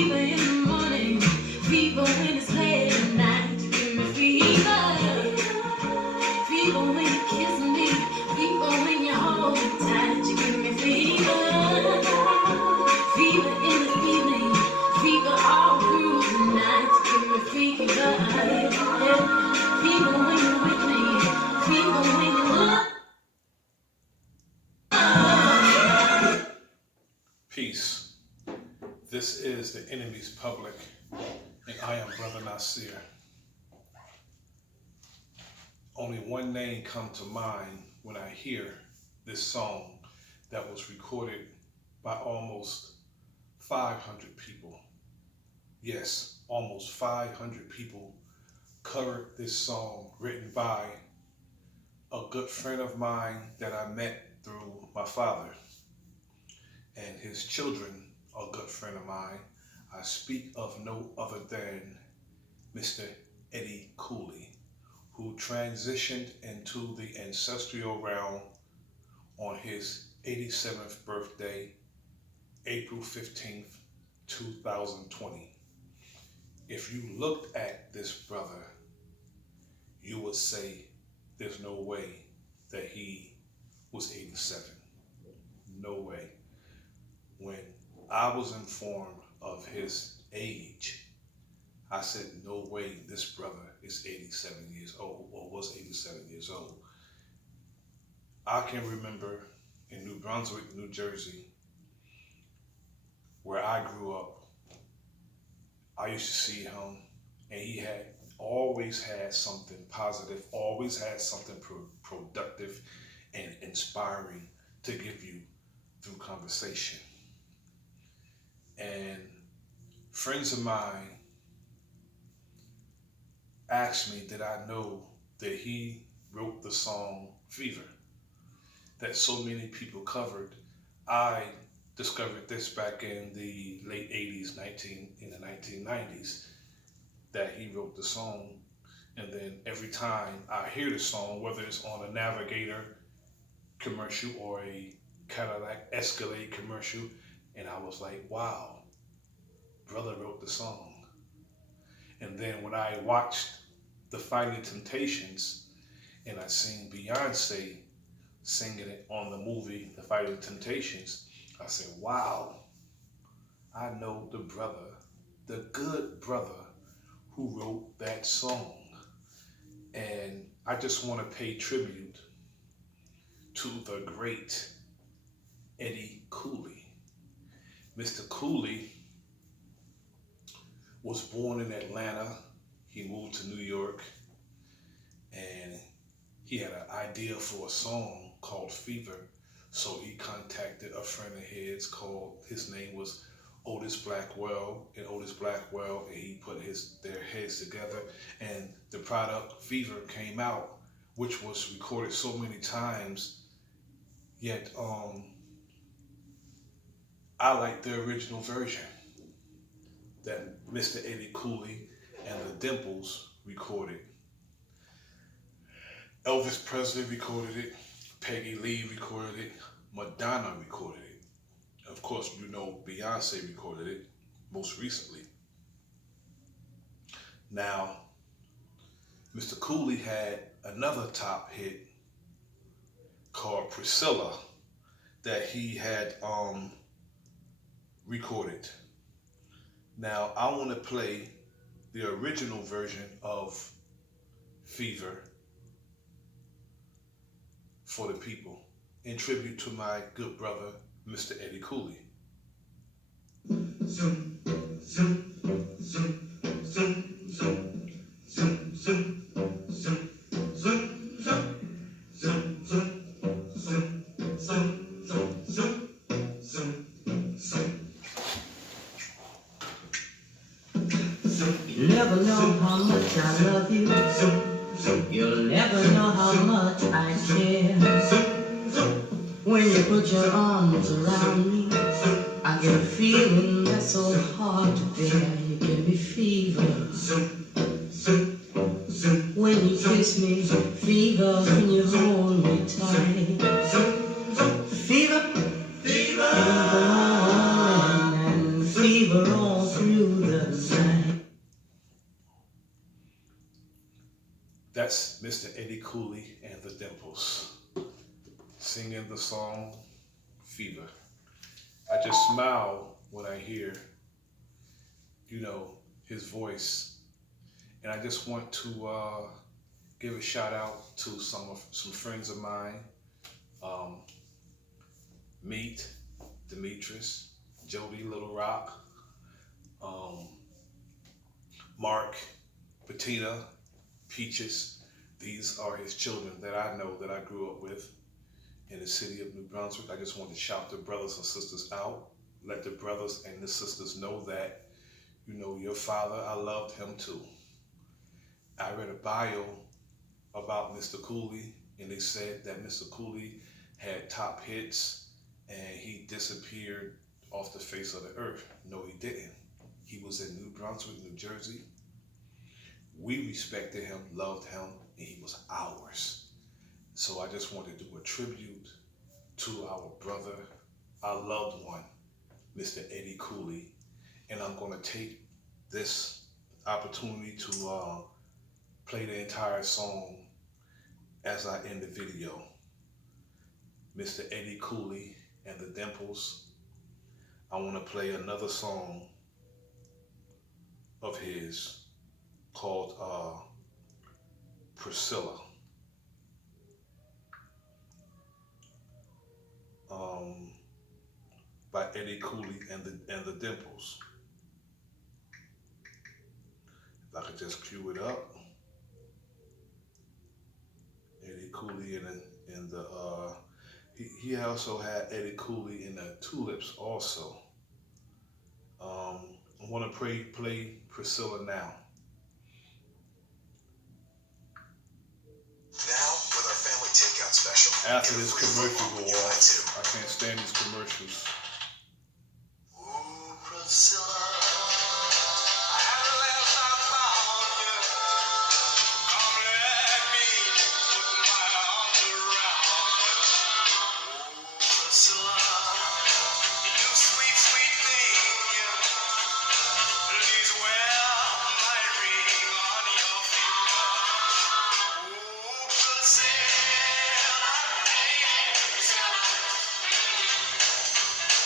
fever in the morning, fever when it's late at night. You give me fever. Fever when you kiss me, fever when you hold me tight. You give me fever. Fever in the evening, fever all through the night. You give me fever. Fever when you're with me, fever when you love. Peace. This is the enemy's public, and I am Bro.Nasir. Only one name comes to mind when I hear this song that was recorded by almost 500 people. Yes, almost 500 people covered this song written by a good friend of mine that I met through my father, and his children, a good friend of mine. I speak of no other than Mr. Eddie Cooley, who transitioned into the ancestral realm on his 87th birthday, April 15th, 2020. If you looked at this brother, you would say there's no way that he was 87. No way. When I was informed of his age, I said, no way this brother is 87 years old or was 87 years old. I can remember in New Brunswick, New Jersey, where I grew up, I used to see him, and he had always had something positive, always had something productive and inspiring to give you through conversation. And friends of mine asked me, did I know that he wrote the song Fever that so many people covered? I discovered this back in the late 80s, in the 1990s, that he wrote the song. And then every time I hear the song, whether it's on a Navigator commercial or a Cadillac Escalade commercial, and I was like, wow, brother wrote the song. And then when I watched the Fighting Temptations and I seen Beyonce singing it on the movie The Fighting Temptations, I said, wow, I know the brother, the good brother who wrote that song. And I just want to pay tribute to the great Eddie Cooley. Mr. Cooley was born in Atlanta. He moved to New York, and he had an idea for a song called Fever. So he contacted a friend of his name was Otis Blackwell, and he put their heads together, and the product Fever came out, which was recorded so many times, yet I like the original version that Mr. Eddie Cooley and the Dimples recorded. Elvis Presley recorded it, Peggy Lee recorded it, Madonna recorded it. Of course, you know Beyonce recorded it most recently. Now, Mr. Cooley had another top hit called Priscilla that he had recorded. Now, I want to play the original version of Fever for the people in tribute to my good brother, Mr. Eddie Cooley. Zoom, zoom, zoom, zoom, zoom, zoom, zoom, zoom, zoom, zoom, zoom, zoom, zoom, zoom, zoom, zoom, zoom. You'll never know how much I love you. You'll never know how much I care. When you put your arms around me, I get a feeling that's so hard to bear. You give me fever. When you kiss me, fever. When you hold me tight, fever. In the morning and fever fever all through the night. That's Mr. Eddie Cooley and the Dimples singing the song Fever. I just smile when I hear, his voice. And I just want to give a shout out to some friends of mine. Meet, Demetrius, Jody Little Rock, Mark, Bettina, Peaches. These are his children that I know that I grew up with in the city of New Brunswick. I just want to shout the brothers and sisters out. Let the brothers and the sisters know that, your father, I loved him too. I read a bio about Mr. Cooley, and they said that Mr. Cooley had top hits and he disappeared off the face of the earth. No, he didn't. He was in New Brunswick, New Jersey. We respected him, loved him, and he was ours. So I just want to do a tribute to our brother, our loved one, Mr. Eddie Cooley. And I'm going to take this opportunity to play the entire song as I end the video. Mr. Eddie Cooley and the Dimples. I want to play another song of his called Priscilla. By Eddie Cooley and the Dimples. If I could just cue it up. Eddie Cooley and the he also had Eddie Cooley in the Tulips also. I want to play Priscilla now. Now with our family takeout special. After this commercial go off, I can't stand these commercials. Ooh, Priscilla, I had a laugh, I found you. Come let me put my arms around you. Ooh, Priscilla, you sweet, sweet thing. Please wear my ring on your finger. Ooh, Priscilla, hey, Priscilla.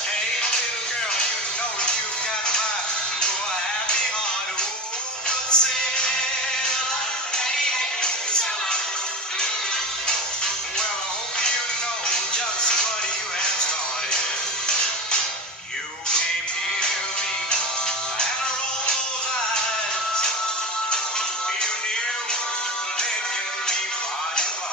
Hey, little girl, you know you've got my poor happy heart. Ooh, Priscilla, hey, Priscilla. Well, I hope you know just what you have started. You came near me and rolled those eyes. You knew they'd get me body by.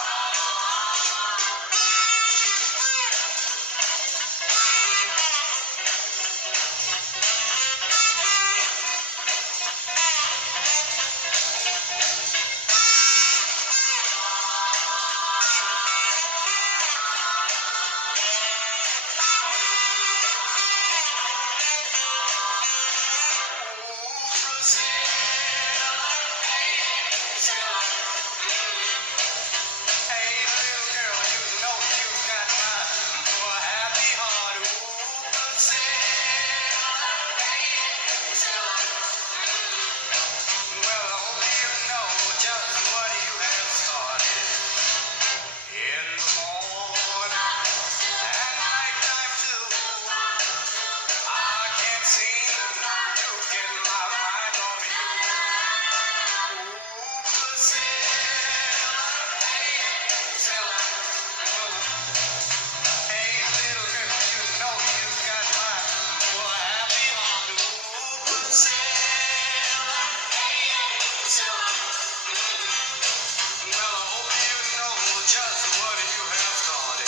Hey, little girl, you know you've got my poor happy heart. Ooh, Priscilla, Priscilla. Well, I hope you know just what you have started. In the morning and nighttime too, I can't seem to get my mind off you. Ooh, Priscilla, Priscilla. Hey, little girl, you know you've got my poor happy heart. Ooh, Priscilla, Priscilla. Well, I hope you know just what you have started.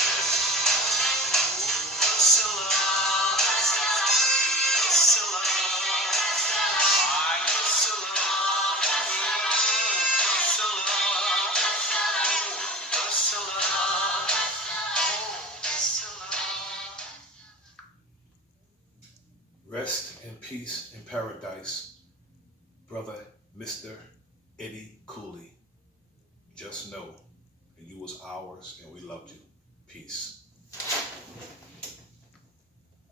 Ooh, Priscilla, Priscilla, my Priscilla, Priscilla, Priscilla. Rest in peace in paradise, brother Mr. Eddie Cooley. Just know that you was ours and we loved you. Peace.